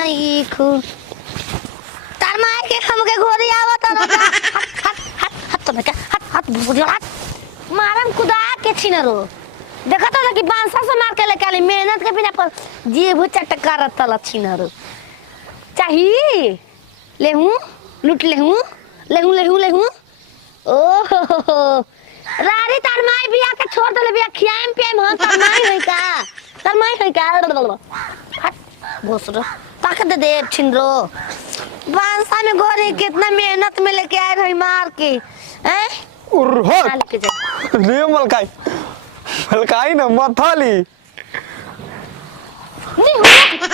माई खूब तार माई के हमके घोड़ी आवत न हाथ तो का हाथ बुझियो हाथ मारम कुदा के छिनरो देखत न कि बांसा से मार के लेके आली मेहनत के बिना पर जीभ चटक करत तल छिनरो चाहिए लेहूं लूट लेहूं ओहो रारी तार माई बिया के छोड़ देले बिया खियाम पियाम हम तार माई होई का हट घोसरो ताक दे दे छिनरो बांसा में गोरी कितना मेहनत में लेके आए रही मार के हैं उर्हो रे मलकाई ना मथली नहीं हो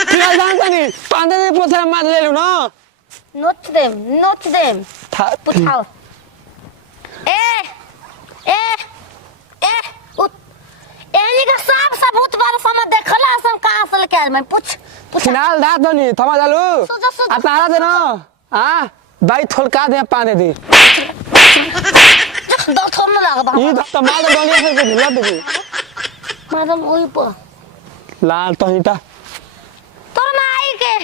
फिर जान तनी पांदे ने पोथरा मार लेलु ना नोच देम पुछाओ एनी का सब सबूत बारे समझ देखला हम कहां से लेके आए मैं पूछ फिनाल दात दनी थमा जालू आ तारा दे ना हां भाई थोलका दे पाने दे दो थोम ना लगा ई त माल गलिया से ढिला दे मादम ओई प लाल तो हिता तोर माई के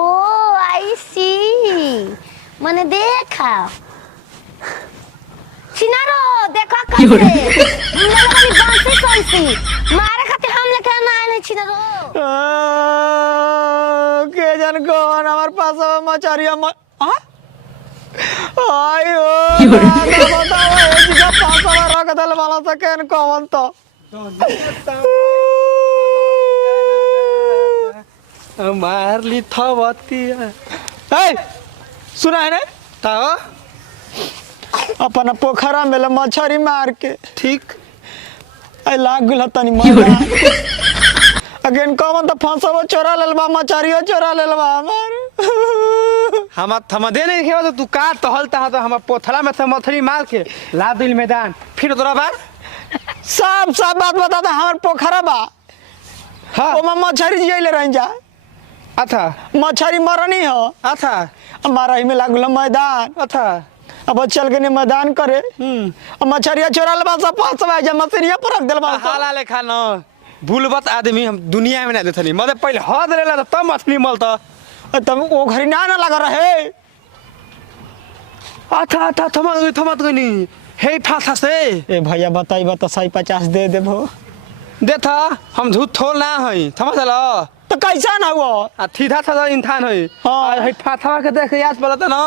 ओ आई सी मने देखा चिनारो देखा कैसे वाली बांसी कैसी मारे खातिर हम लेके ना आए चिनारो के जन कौन हमार पास मचारिया आयो बताओ ए जिका पास रख दल वाला से केन कौन तो मारली थवती ए सुना है ना ताओ अपन पोखरा में मछरी मार के ठीक आई लाग गेल तनी मर अगेन कौन तो फंसबो चोरा लेलबा मछरियो चोरा लेलबा हम थमदे नहीं खेवा तो तू का टहलता तो हम पोथरा में से मछली मार के ला दिल मैदान फिर तोरा बार सब बात बता दे हमर पोखरा बा हां ओ मछरी जियले रह जा अच्छा मछरी मरनी हो अच्छा हमारा ही में लागल मैदान अच्छा अब चल के मैदान करे मछरिया चोरा लेबा सब पासवा जा मछरिया पर रख देलबा हाला लेखा न भूलबत आदमी हम दुनिया में ना देखली मदे पहले हद लेला तब मछली मलता तब ओ घरी ना लगा रहे अच्छा थमत गनी हे फासा से ए भैया बताई बता 150 दे देबो देथा हम झूठ थोल ना हई समझ ल तो कैसा ना हुआ आ सीधा साधा इंसान हई हां हे फासा के देख याद पड़ता ना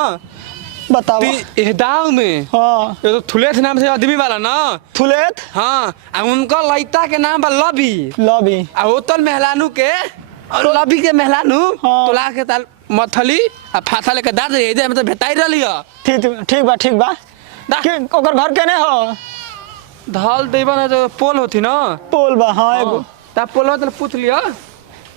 बताओ ए दाव में हां ये तो थुलेत नाम से आदमी वाला ना थुलेत हां आ उनका लइता के नाम बा लबी आ ओतल महलानू के और लबी के महलानू तोला के ताल मथली आ फासा लेके दाद रे दे में तो भेटाई रहली ह ठीक बा के ओकर घर केने हो धल देबा ना जो पोल होती ना पोल बा हां एगो ता पोलवा तो पूछ लिया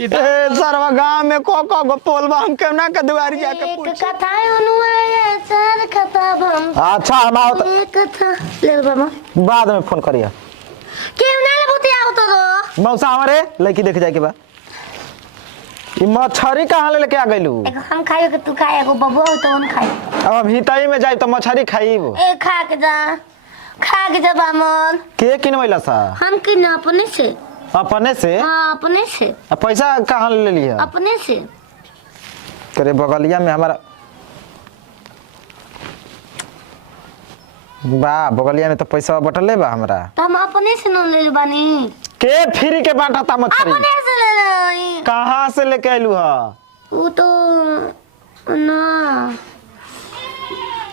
ए सरवा गांव में को पोल बा हम केना के दुआरी जाके पूछ एक कथा अनुआ चार कथा हम अच्छा हम आओ एक कथा ले बाबा बाद में फोन करिया केव ना ले बुती आओ तो मौसा हमारे लड़की देख जाए के बा ई मछरी कहां ले लेके आ गइलू एगो हम खाइयो के तू खाए एगो बबुआ हो तो हम खाई अब हम हिताई में जाई तो मछरी खाईबो ए खा के जा बामन के किनवैला सा हम किन अपने से हां अपने से पैसा कहां ले लिया अपने से तेरे बगलिया में हमारा बा बगलिया में तो पैसा बटले बा हमरा तो हम अपने से न ले बानी के फ्री के बांटा था मछली अपने से ले लाई कहां से लेके आइलू हा वो तो ना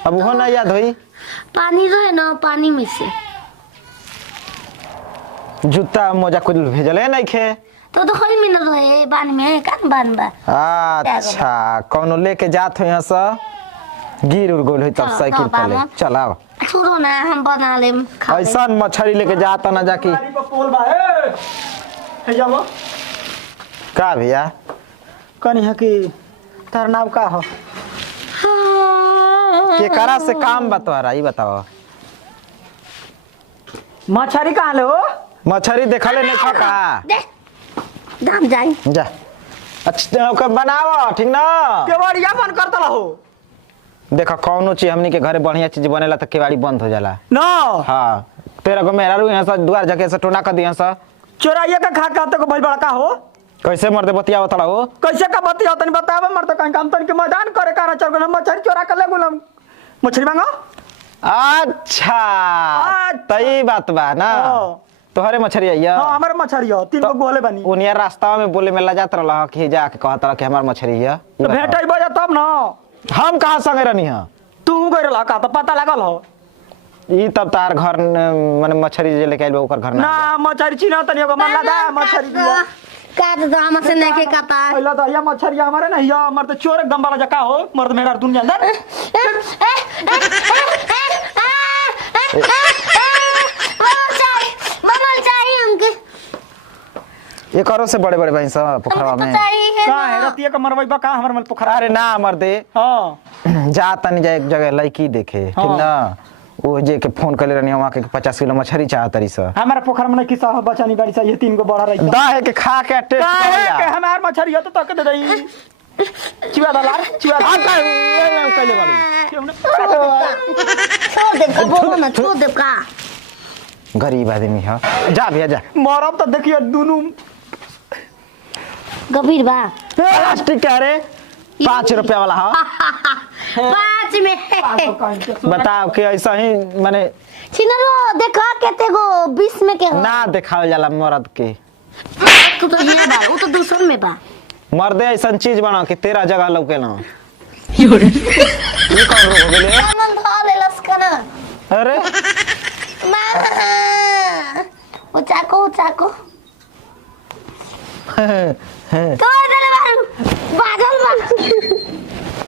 अब वो ना याद होई पानी रहे ना पानी में से जूता मोजा कुछ भेजले नहीं खे तो खोल में न रहे बान में कान बान बा अच्छा कौनो लेके जात हो यहाँ से गिर उड़ गोल तब साइकिल पर ले चल आओ छोड़ो ना हम बना लेम ऐसा मछली लेके जाता ना जाके का भैया कनी है कि तार नाम का हो के करा से काम बतवारा ई बताओ मछरी कहाँ ले हो मछली देखले नहीं खा का दे दाम जाई जा अच्छा ओके बनाओ ठीक ना केवड़िया बंद कर तला हो देखा कौनो चीज हमनी के घरे बढ़िया चीज बनेला तो केवाड़ी बंद हो जाला ना हां तेरा को मेरा रू यहां से द्वार जके से टोना कर दिया सा चोराइया का खा का तो भइल बड़का हो कैसे मर्दे बतिया तड़ा हो? कैसे का बतिया तनी बतावा मर्द कहीं काम तनी के मैदान करे कारा चल गए मछली चोरा कर ले गुलाम मछली मांगो। अच्छा तई बात बा ना तोहरे मछरी आइया। हां हमारे मछली हो 3 गो गोले बनी उनिया रास्ता में बोले में लजात रहला कि जाके कहत रहा कि हमार मछरी है तो भेटई बजा तब ना हम कहां संगे रहनी है तू गइल ला का तो पता लागल हो ई तब तार घर माने मछरी जे लेके आइल ओकर घर ना मछली चिना तनी एगो मन लगा मछरी दिया काट दो हमसे नहीं के काटा पहला तो या मछली हमारे नहीं या मर्द चोर एकदम बड़ा जका हो मर्द मेरा दुनिया अंदर ममल चाहिए हमके ये करो से बड़े बड़े भाई सब पोखरवा में का है रतिया के मरवाई बा का हमर मन पोखरा अरे ना मर्दे हां जा तनी जा एक जगह लड़की देखे ठीक ना वो जे के फोन कर ले रहनी वहां के 50 किलो मछली चाह तरी सा हमारा पोखर में किसा बचा नहीं बाड़ी चाहिए 3 गो बड़ा रही दा है के खा के टेस्ट कर के लिया हमार मछली हो तो तक दे दई चिवा दलार चिवा आ का ये कहले बाड़ी क्यों ना छोड़ दे बोलो ना छोड़ दे का गरीब आदमी है जा भैया जा मरब तो देखिए दोनों गंभीर बा प्लास्टिक का रे 5 रुपया वाला है 5 में बताओ कि ऐसा ही माने छिनरो देखा केते गो 20 में के हो ना दिखावल जाला मर्द के तू तो ये बा वो तो दूसर में बा मर्दे ऐसा चीज बना कि तेरा जगह लौके ना ये कौन रोक गेले सामान धो ले लस्कना अरे मां वो चाको हैं तो